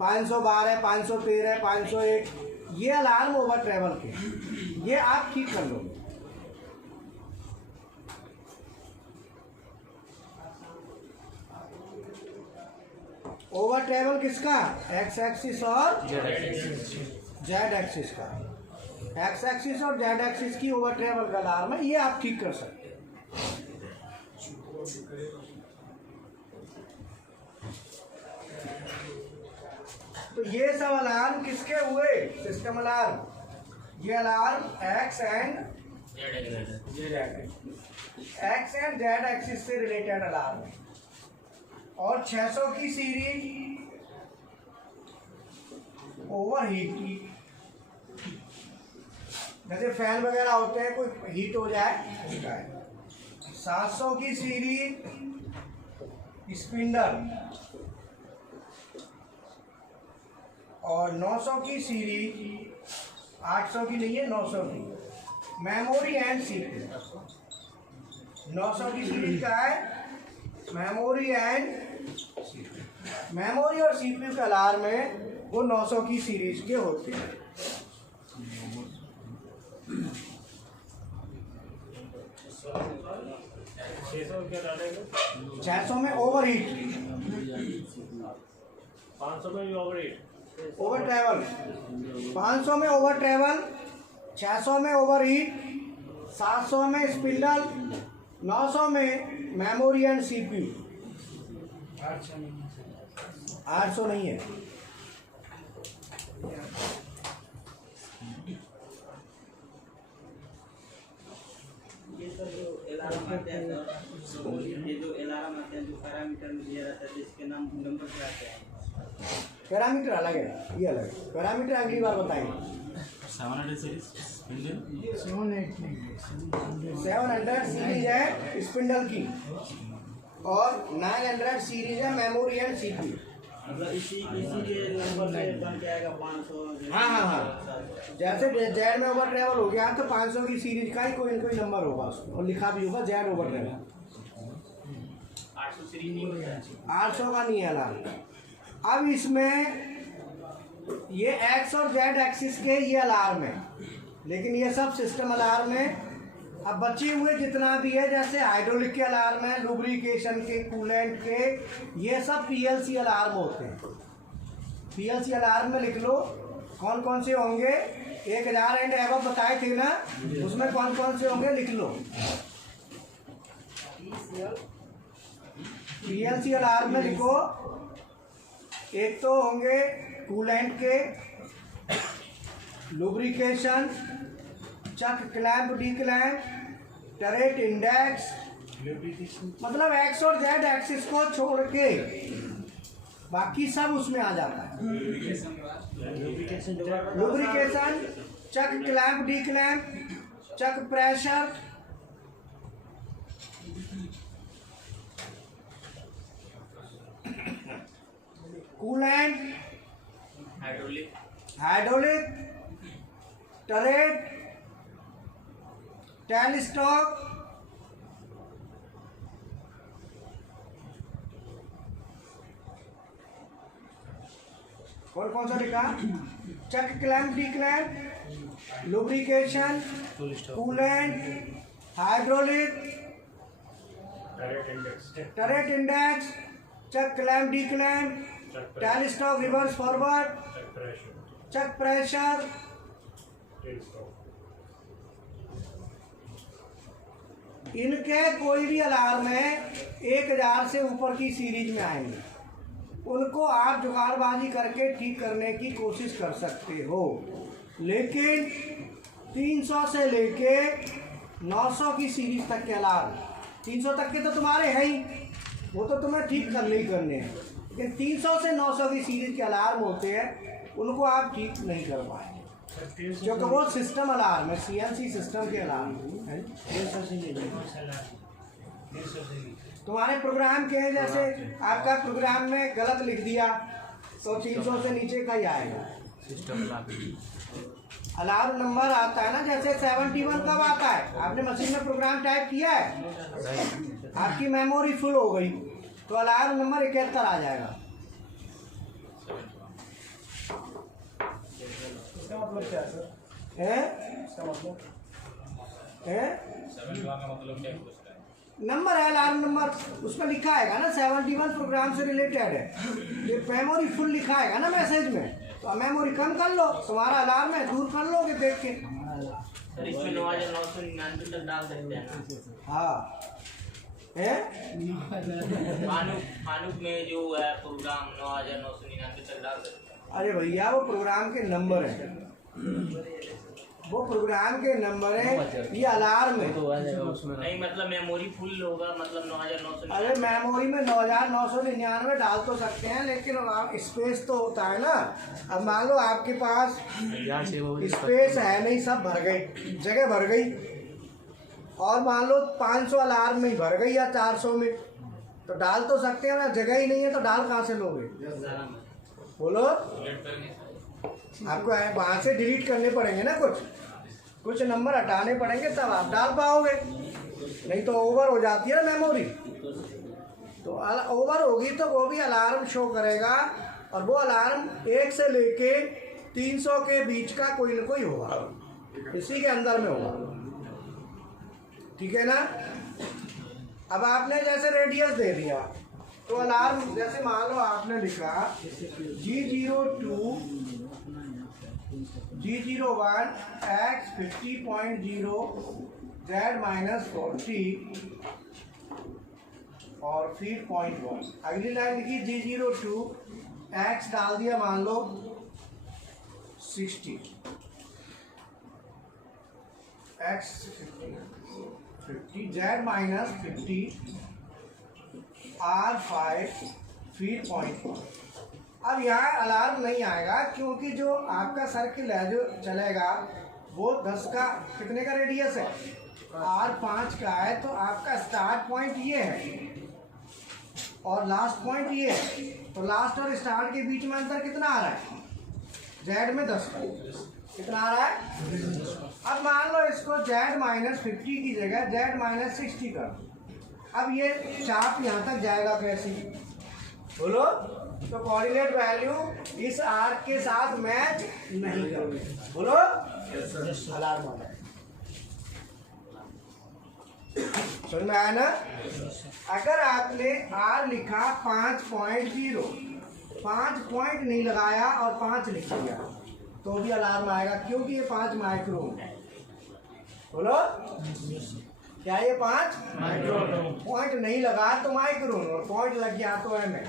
512 513 501, ये अलार्म ओवर ट्रेवल के, ये आप ठीक कर लो। ओवर ट्रेवल किसका, एक्स एक्सिस और जेड एक्सिस का, एक्स एक्सिस और जेड एक्सिस की ओवर ट्रेवल का अलार्म है, ये आप ठीक कर सकते हैं। तो ये सब अलार्म किसके हुए, सिस्टम अलार्म। ये alarm x and Z axis से रिलेटेड अलार्म है। और 600 की सीरीज ओवरहीट की, जैसे फैन वगैरह होते हैं, कोई हीट हो जाए उसका है। 700 की सीरीज स्पिंडल, और 900 की सीरीज, 800 की नहीं है 900 की, मेमोरी एंड सीपीयू। 900 की सीरीज का है मेमोरी और सीपीयू का अलार्म है, वो 900 की सीरीज के होते हैं। 600 में ओवरहीट, 500 में भी ओवरहीट, ओवर ट्रैवल, 500 में ओवर ट्रैवल, 600 में ओवरहीट, 700 में स्पिंडल, 900 में मेमोरी एंड सीपीयू। 800 नहीं है। ये सब जो अलार्म आते हैं, ये जो अलार्म आते हैं, जो पैरामीटर में दिया रहता है, जिसके नाम नंबर क्या आते हैं? पैरामीटर अलग है, ये अलग है। पैरामीटर अगली बार बताएंगे। 700 सीरीज 700 सीरीज है स्पिंडल की, और 900 सीरीज है मेमोरी एंड सीपीयू। मतलब इसी के नंबर से बन के आएगा 500। हाँ। जैसे जेड में ओवर ट्रैवल हो गया तो 500 की सीरीज का ही कोई ना कोई नंबर होगा उसमें, और लिखा भी होगा जेड ओवर ट्रैवल। 800 सीरीज नहीं होता है। 800 का नहीं है अलार्म। अब इसमें ये एक्स और जेड एक्सिस के ये अलार्म है, लेकिन ये सब सिस्टम अलार्म है। अब बचे हुए जितना भी है, जैसे हाइड्रोलिक के अलार्म है, लुब्रिकेशन के, कूलेंट के, ये सब पीएलसी अलार्म होते हैं। पीएलसी अलार्म में लिख लो कौन कौन से होंगे, 1000 एंड एबव बताए थे ना, उसमें कौन कौन से होंगे लिख लो। पीएलसी अलार्म में लिखो, एक तो होंगे कूलेंट के, lubrication, chuck clamp declamp, turret index, मतलब एक्स और जेड एक्सिस को छोड़ के बाकी सब उसमें आ जाता है। Lubrication, chuck clamp declamp, chuck pressure, coolant, hydraulic, turret, tailstock, और कौन सा लिखा, chuck clamp declamp, lubrication, coolant, hydraulic, turret index, chuck clamp declamp, tailstock reverse forward, chuck pressure, इनके कोई भी alarm है 1000 से ऊपर की सीरीज में आएंगे, उनको आप जुगाड़बाजी करके ठीक करने की कोशिश कर सकते हो। लेकिन 300 से लेके 900 की सीरीज तक के अलार्म, 300 तक के तो तुम्हारे हैं ही, वो तो तुम्हें ठीक करने ही करने हैं, लेकिन 300 से 900 की सीरीज के अलार्म होते हैं, उनको आप ठीक नहीं कर पाएंगे, क्योंकि वो सिस्टम अलार्म है, सीएनसी सिस्टम के अलार्म है। तुम्हारे प्रोग्राम के हैं, जैसे आपका प्रोग्राम में गलत लिख दिया, तो 300 से नीचे का ही आएगा। System lock. अलार्म नंबर आता है ना, जैसे 71 कब आता है? आपने मशीन में प्रोग्राम टाइप किया है, आपकी मेमोरी फुल हो गई तो अलार्म नंबर 71 आ जाएगा। इसका मतलब क्या है सर? है इसका मतलब है 71 का मतलब क्या है? नंबर है, अलार्म नंबर उसमें लिखा है ना 71 प्रोग्राम से रिलेटेड है। ये मेमोरी फुल लिखा है ना मैसेज में, तो मेमोरी कम कर लो, तुम्हारा अलार्म है दूर कर लोगे देख के। सर इसमें 9999 तक डाल सकते हैं ना? हाँ है फानूक में जो है प्रोग्राम 9999 तक डाल सकते हैं। अरे भैया वो प्रोग्राम के नंबर है, वो प्रोग्राम के नंबर है, ये अलार्म है। नहीं मतलब मेमोरी फुल होगा, मतलब 9999। अरे मेमोरी में 9999 डाल तो सकते हैं, लेकिन स्पेस तो होता है ना। अब मान लो आपके पास स्पेस है नहीं, सब भर गई, जगह भर गई, और मान लो 500 अलार्म में भर गई या 400 में, तो डाल तो सकते हैं ना, जगह ही नहीं है तो डाल कहाँ से लोगे? बोलो, आपको वहाँ से डिलीट करने पड़ेंगे ना, कुछ नंबर हटाने पड़ेंगे तब आप डाल पाओगे, नहीं तो ओवर हो जाती है ना मेमोरी। तो ओवर होगी तो वो भी अलार्म शो करेगा, और वो अलार्म 1 से लेके 300 के बीच का कोई ना कोई होगा, इसी के अंदर में होगा, ठीक है ना। अब आपने जैसे रेडियस दे दिया तो अलार्म, जैसे मान लो आपने लिखा G02 G01 X 50.0 Z-40 और फीड 0.1। अगली लाइन लिखी G02 X डाल दिया मान लो 60 X 50 Z-50 R5 फीड 0.1। अब यहाँ अलार्म नहीं आएगा, क्योंकि जो आपका सर्किल है जो चलेगा वो 10 का कितने का रेडियस है? R5 का है, तो आपका स्टार्ट पॉइंट ये है और लास्ट पॉइंट ये है, तो लास्ट और स्टार्ट के बीच में अंतर कितना आ रहा है? Z में 10 का कितना आ रहा है? अब मान लो इसको Z-50 की जगह Z-60 कर, अब ये चाप यहाँ तक जाएगा कैसे? बोलो, तो कोऑर्डिनेट वैल्यू इस आर्क के साथ मैच नहीं करेगी। बोलो, अलार्म आ जाए, समझ में आया ना। अगर आपने R लिखा 5.0, 5 पॉइंट नहीं लगाया और 5 लिख दिया तो भी अलार्म आएगा, क्योंकि ये 5 माइक्रोन है। बोलो, क्या ये 5 माइक्रोन? पॉइंट नहीं लगा तो माइक्रोन, और पॉइंट लग गया तो एम है।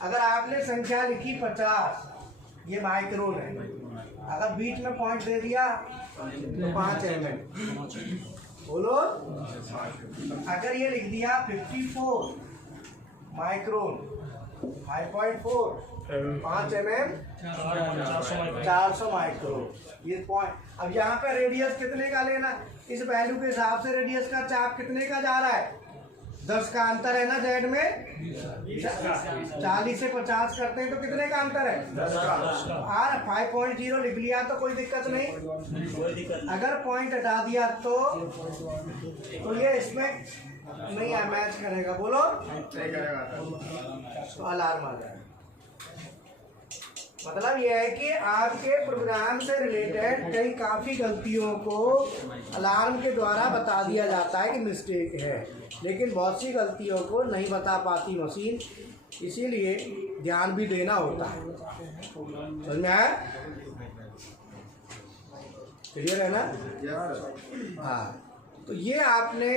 अगर आपने संख्या लिखी 50, ये माइक्रोन है, अगर बीच में पॉइंट दे दिया तो 5 mm। बोलो, अगर ये लिख दिया 54 माइक्रोन 5.4 5 mm 400 माइक्रोन, ये पॉइंट। अब यहाँ पे रेडियस कितने का लेना, इस वैल्यू के हिसाब से रेडियस का चाप कितने का जा रहा है? 10 का अंतर है ना जेड में, 40 से 50 करते हैं तो कितने का अंतर है? 10 का। आर 5.0 लिख लिया तो कोई दिक्कत नहीं, अगर पॉइंट हटा दिया तो ये इसमें नहीं है, मैच करेगा। बोलो, तो अलार्म आ जाएगा। मतलब यह है कि आपके प्रोग्राम से रिलेटेड कई काफ़ी गलतियों को अलार्म के द्वारा बता दिया जाता है कि मिस्टेक है, लेकिन बहुत सी गलतियों को नहीं बता पाती मशीन, इसीलिए ध्यान भी देना होता है। समझ में आया? क्लियर है ना? हाँ, तो ये आपने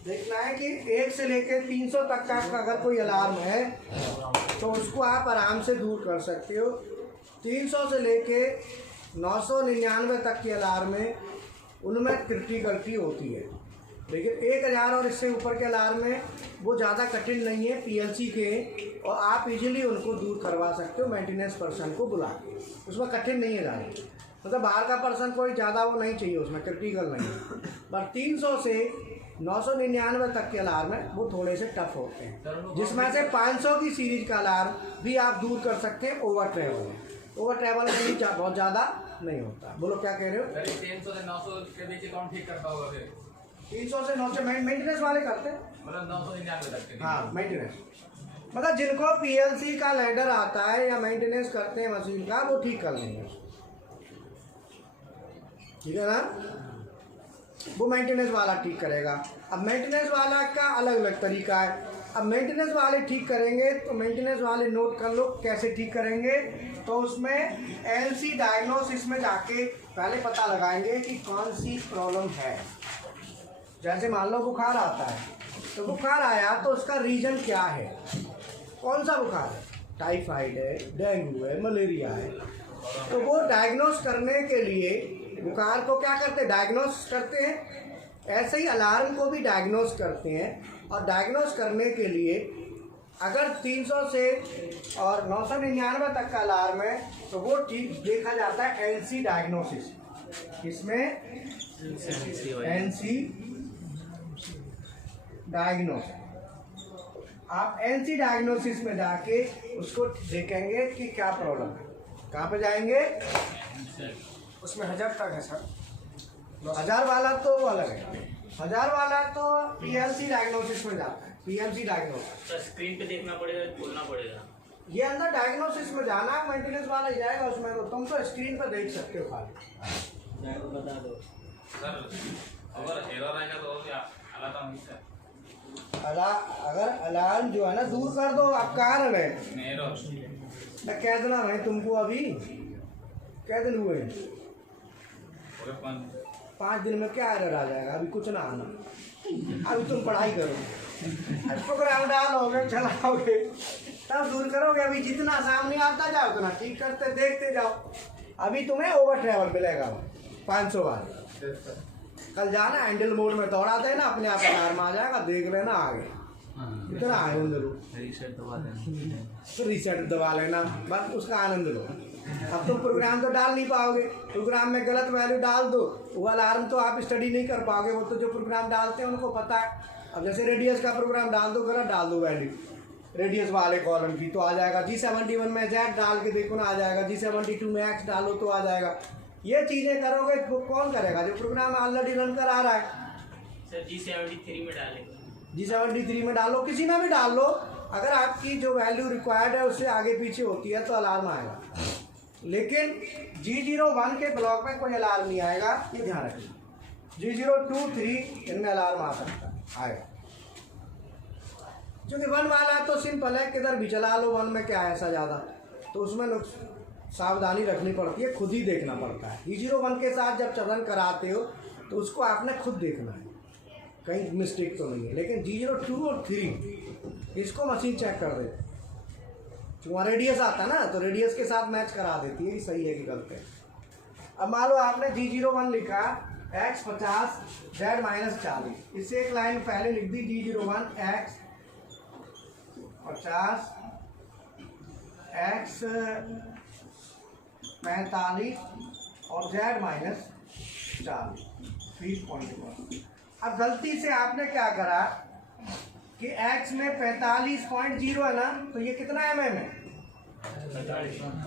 देखना है कि 1 से लेकर 300 तक का अगर कोई अलार्म है तो उसको आप आराम से दूर कर सकते हो। 300 से लेके 999 तक के अलार्म में उनमें क्रिटिकलिटी होती है, लेकिन 1000 और इससे ऊपर के अलार्म में वो ज़्यादा कठिन नहीं है, पीएलसी के, और आप इजीली उनको दूर करवा सकते हो मेंटेनेंस पर्सन को बुला के। उसमें कठिन नहीं है ज़्यादा, मतलब बाहर का पर्सन कोई ज़्यादा वो नहीं चाहिए, उसमें क्रिटिकल नहीं है। पर 300 से 999 तक के अलार्म है वो थोड़े से टफ होते हैं, जिसमें से 500 की सीरीज का अलार्म भी आप दूर कर सकते हैं ओवर ट्रैवल में। ओवर ट्रैवल में भी बहुत ज़्यादा नहीं होता। बोलो क्या कह रहे हो? 300 से 900 के बीच कौन ठीक करता होगा फिर? 300 से 900 मेंटेनेंस वाले करते हैं। मतलब 999 तक के। हाँ मेंटेनेंस, मतलब जिनको पीएलसी का लैडर आता है या मेंटेनेंस करते हैं मशीन का, वो ठीक कर लेंगे, ठीक है ना, वो मेंटेनेंस वाला ठीक करेगा। अब मेंटेनेंस वाला का अलग अलग तरीका है। अब मेंटेनेंस वाले ठीक करेंगे तो मेंटेनेंस वाले नोट कर लो कैसे ठीक करेंगे। तो उसमें एलसी डायग्नोसिस में जाके पहले पता लगाएंगे कि कौन सी प्रॉब्लम है। जैसे मान लो बुखार आता है, तो बुखार आया तो उसका रीजन क्या है, कौन सा बुखार है, टाइफाइड है, डेंगू है, मलेरिया है। तो वो डायग्नोस करने के लिए बुखार को क्या करते हैं, डायग्नोस करते हैं। ऐसे ही अलार्म को भी डायग्नोस करते हैं, और डायग्नोस करने के लिए अगर 300 से और 999 तक का अलार्म है तो वो ठीक देखा जाता है एलसी डायग्नोसिस। इसमें एनसी डायग्नोसिस, आप एनसी डायग्नोसिस में जाके उसको देखेंगे कि क्या प्रॉब्लम है। कहाँ पे जाएंगे? उसमें 1000 तक है सर। 1000 वाला तो अलग है, 1000 वाला तो पीएलसी डायग्नोसिस में जाता है। पीएलसी डायग्नोसिस तो स्क्रीन पे देखना पड़ेगा, खोलना पड़ेगा। ये अंदर डायग्नोसिस में जाना है, मेंटेनेंस वाला ही जाएगा उसमें। तो तुम तो स्क्रीन पर देख सकते हो खाली। बता दो सर अगर एरर आएगा तो अलार्म नहीं सर। अगर अलार्म जो है ना दूर कर दो, आप कारण है। एरर मैं कह देना भाई तुमको, अभी कह दिन हुए 5 दिन में क्या एरर आ जाएगा, अभी कुछ ना आना। अभी तुम पढ़ाई करो, प्रोग्राम डालोगे, चलाओगे, तब दूर करोगे। अभी जितना सामने आता जाओ उतना ठीक करते देखते जाओ। अभी तुम्हें ओवर ट्रैवल मिलेगा 500 बार। कल जाना हैंडल मोड में दौड़ा देना, अपने आप अलार्म आ जाएगा, देख लेना आगे इतना आनंद लो। रीसेट दबा देना, तो रीसेट दबा लेना, बस उसका आनंद लो। अब तुम प्रोग्राम तो डाल नहीं पाओगे, प्रोग्राम में गलत वैल्यू डाल दो, वो अलार्म तो आप स्टडी नहीं कर पाओगे। वो तो जो प्रोग्राम डालते हैं उनको पता है। अब जैसे रेडियस का प्रोग्राम डाल दो, गलत डाल दो वैल्यू रेडियस वाले कॉलम की, तो आ जाएगा G71 में Z डाल के देखो ना, आ जाएगा। G72 में X डालो तो आ जाएगा। ये चीज़ें करोगे तो कौन करेगा? जो प्रोग्राम ऑलरेडी रन करा रहा है। सर G73 में डालेंगे। G73 में डालो, किसी में भी डाल लो। अगर आपकी जो वैल्यू रिक्वायर्ड है उससे आगे पीछे होती है तो अलार्म आएगा। लेकिन G01 के ब्लॉक में कोई अलार्म नहीं आएगा, ये ध्यान रखिए। G02, 3 इनमें अलार्म आ सकता है, आएगा। क्योंकि 1 वाला तो सिंपल है, किधर भी चला लो, 1 में क्या है ऐसा ज़्यादा, तो उसमें सावधानी रखनी पड़ती है, खुद ही देखना पड़ता है। G01 के साथ जब चलन कराते हो तो उसको आपने खुद देखना है, कहीं मिस्टेक तो नहीं है। लेकिन G02 और 3 इसको मशीन चेक कर देती है। वहाँ रेडियस आता ना, तो रेडियस के साथ मैच करा देती है कि सही है कि गलत है। अब मान लो आपने G01 लिखा X 50 Z -40, इससे एक लाइन पहले लिख दी G01 X 50 X 45 और Z -40 3.1। अब गलती से आपने क्या करा कि X में 45.0 है ना, तो ये कितना mm है?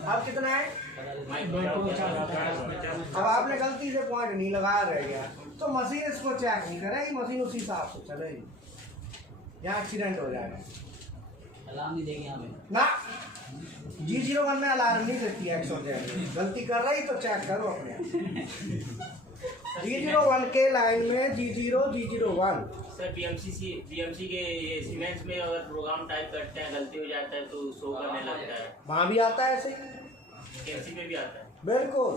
अब कितना है? अब आपने गलती से पॉइंट नहीं लगाया, रह गया, तो मशीन इसको चेक नहीं करेगी, मशीन उसी हिसाब से चलेगी। यहाँ एक्सीडेंट हो जाएगा, अलार्म नहीं देगी हमें ना। G01 में अलार्म नहीं देती है, गलती कर रही तो चेक करो अपने। G01 के लाइन में G01 सर बीएमसी के सीमेंस में अगर प्रोग्राम टाइप करते हैं गलती हो जाता है तो शो करने लगता है। वहाँ भी आता है ऐसे ही, केएमसी में भी आता है। बिल्कुल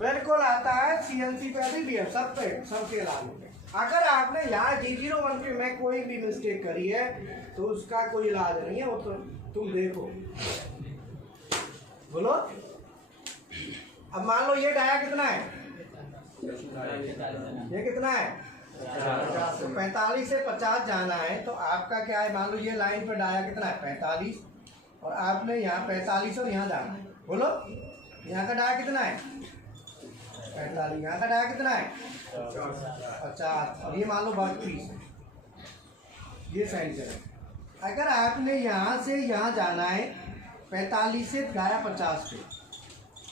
बिल्कुल आता है। CNC पे भी है, सब पे, सबके लागू पे। अगर आपने यहाँ G01 के में कोई भी मिस्टेक करी है तो उसका कोई इलाज नहीं है, वो तो तुम देखो। बोलो। अब मान लो ये डाया कितना है, ये कितना है 50। तो 45 से 50 जाना है, तो आपका क्या है, मान लो ये लाइन पे डाया कितना है 45, और आपने यहाँ 45 और यहाँ जाना है। बोलो यहाँ का डाया कितना है 45। यहाँ का डाया कितना है 50। और ये मान लो वर्क पीस है, ये साइड करें। अगर आपने यहाँ से यहाँ जाना है 45 से डाया 50 पे,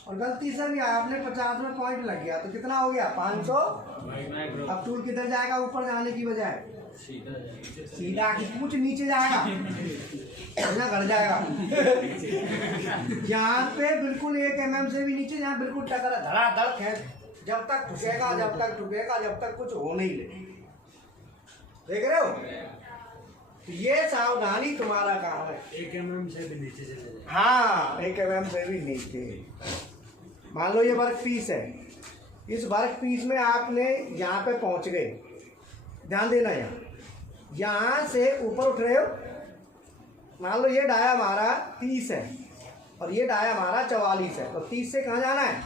और गलती से भी आपने 50 में पॉइंट लग गया तो कितना हो गया 500। अब टूल किधर जाएगा, ऊपर जाने की बजाय सीधा कि कुछ नीचे जाएगा, ना घट जाएगा। यहाँ पे बिल्कुल 1 mm से भी नीचे, यहाँ बिल्कुल टकरा धड़ाधड़ खेच, जब तक ठुकेगा जब तक कुछ हो नहीं ले। देख रहे हो, ये सावधानी तुम्हारा काम है। 1 mm से भी नीचे चले जाए। हाँ 1 mm से भी नीचे। मान लो ये वर्क पीस है, इस वर्क पीस में आपने यहाँ पे पहुँच गए, ध्यान देना। यहाँ से ऊपर उठ रहे हो, मान लो ये डाया हमारा 30 है और ये डाया हमारा 44 है, तो 30 से कहाँ जाना है,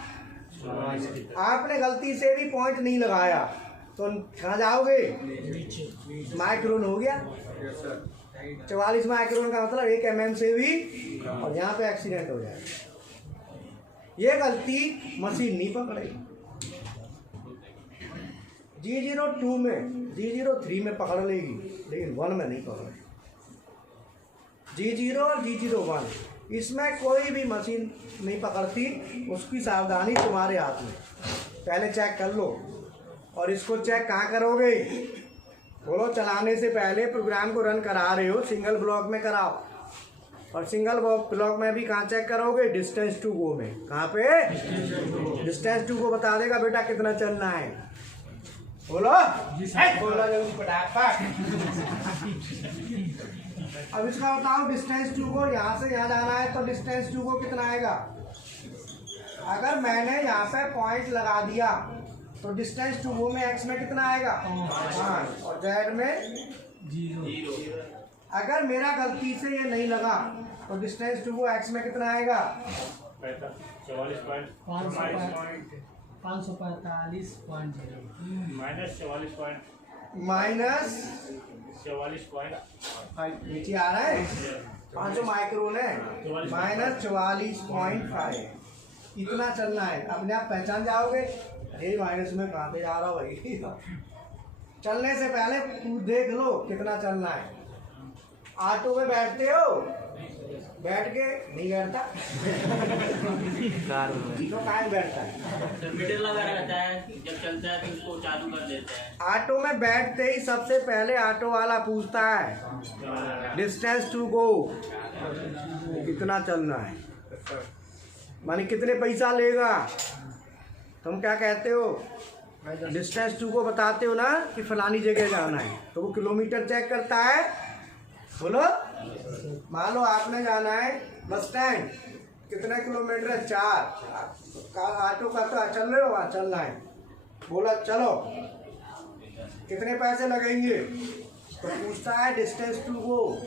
आपने गलती से भी पॉइंट नहीं लगाया तो कहाँ जाओगे, माइक्रोन हो गया। 44 माइक्रोन का मतलब 1 mm से भी, और यहाँ पे एक्सीडेंट हो जाएगा। ये गलती मशीन नहीं पकड़ेगी। G02 में, G03 में पकड़ लेगी, लेकिन 1 में नहीं पकड़ेगी। G0 और G01 इसमें कोई भी मशीन नहीं पकड़ती, उसकी सावधानी तुम्हारे हाथ में। पहले चेक कर लो, और इसको चेक कहाँ करोगे, बोलो। चलाने से पहले प्रोग्राम को रन करा रहे हो, सिंगल ब्लॉक में कराओ, और सिंगल ब्लॉक में भी कहाँ चेक करोगे, डिस्टेंस टू गो में। कहाँ पे, डिस्टेंस टू गो बता देगा बेटा कितना चलना है। बोलो बोलो जल्दी फटाफट। अब इसका बताओ डिस्टेंस टू गो, यहाँ से यहाँ जाना है तो डिस्टेंस टू गो कितना आएगा। अगर मैंने यहाँ पे पॉइंट लगा दिया तो डिस्टेंस टू गो में एक्स में कितना आएगा 5, और जेड में 0। अगर मेरा गलती से ये नहीं लगा तो डिस्टेंस टू गो एक्स में कितना आएगा 545.0 माइनस नीचे आ रहा है 500 माइक्रोन है, माइनस 44.5। इतना चलना है। अपने आप पहचान जाओगे, अरे माइनस में कहाँ पे जा रहा हो भाई। चलने से पहले तू देख लो कितना चलना है। ऑटो में बैठते हो, बैठ के नहीं बैठता तो कहाँ बैठता है, मीटर लगा रहता है, जब चलता है तो उसको चालू कर देते हैं। ऑटो में बैठते ही सबसे पहले ऑटो वाला पूछता है डिस्टेंस टू गो कितना चलना है, माने कितने पैसा लेगा। तुम क्या कहते हो, डिस्टेंस टू को बताते हो ना कि फलानी जगह जाना है, तो वो किलोमीटर चेक करता है। बोलो, मान लो आपने जाना है बस स्टैंड, कितने किलोमीटर है 4। ऑटो का तो चल रहे हो, वहाँ चलना है। बोला चलो कितने पैसे लगेंगे, तो पूछता है डिस्टेंस टू गो,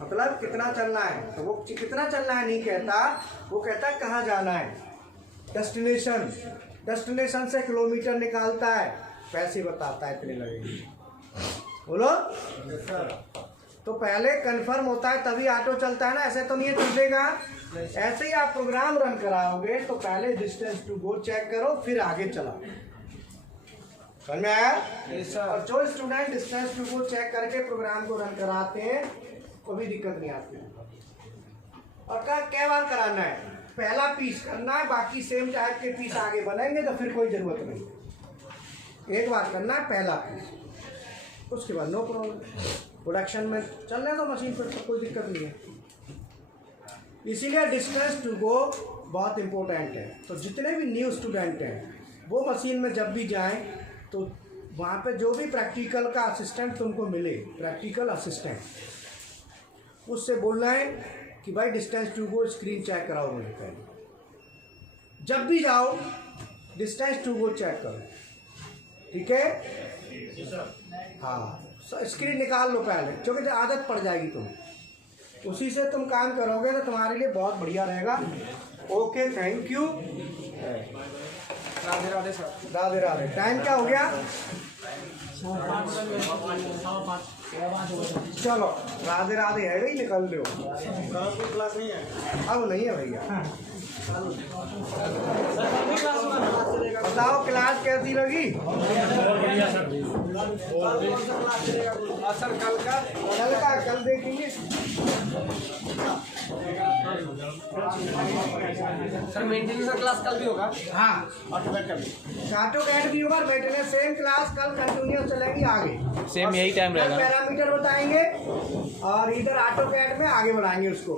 मतलब कितना चलना है। तो वो कितना चलना है नहीं कहता, वो कहता है कहाँ जाना है, डेस्टिनेशन। डेस्टिनेशन से किलोमीटर निकालता है, पैसे बताता है इतने लगेंगे। बोलो तो पहले कंफर्म होता है तभी ऑटो चलता है ना, ऐसे तो नहीं चलेगा। ऐसे ही आप प्रोग्राम रन कराओगे तो पहले डिस्टेंस टू गो चेक करो, फिर आगे चलाओ। समझ में आया? और जो student distance to go check करके प्रोग्राम को रन कराते हैं कोई दिक्कत नहीं आती। और क्या बार कराना है, पहला पीस करना है, बाकी सेम टाइप के पीस आगे बनेंगे तो फिर कोई ज़रूरत नहीं। एक बार करना है पहला पीस, उसके बाद नो प्रॉब्लम। प्रोडक्शन में चलने दो मशीन पर, कोई दिक्कत नहीं है। इसीलिए डिस्टेंस टू गो बहुत इम्पोर्टेंट है। तो जितने भी न्यू स्टूडेंट हैं वो मशीन में जब भी जाएं तो वहाँ पे जो भी प्रैक्टिकल का असिस्टेंट तुमको मिले, प्रैक्टिकल असिस्टेंट, उससे बोलना है कि भाई distance to go screen check कराओ मुझे पहले। जब भी जाओ डिस्टेंस टू गो चेक करो, ठीक है। हाँ, स्क्रीन निकाल लो पहले, क्योंकि आदत पड़ जाएगी तुम, उसी से तुम काम करोगे तो तुम्हारे लिए बहुत बढ़िया रहेगा। Okay, thank you, Radhe Radhe sir. Radhe Radhe. Time क्या हो गया? चलो राधे राधे है, ही निकल लो। क्लास नहीं है, अब नहीं है भैया। बताओ क्लास कैसी लगी? सर कल का कल देखेंगे। सर मेंटेनेंस का क्लास कल भी होगा। हाँ, ऑटोकैड भी होगा, मेंटेनेंस सेम क्लास कल कंटिन्यूस चलेगी आगे। सेम यही टाइम रहेगा। पैरामीटर बताएंगे और इधर ऑटोकैड में आगे बढ़ाएंगे उसको।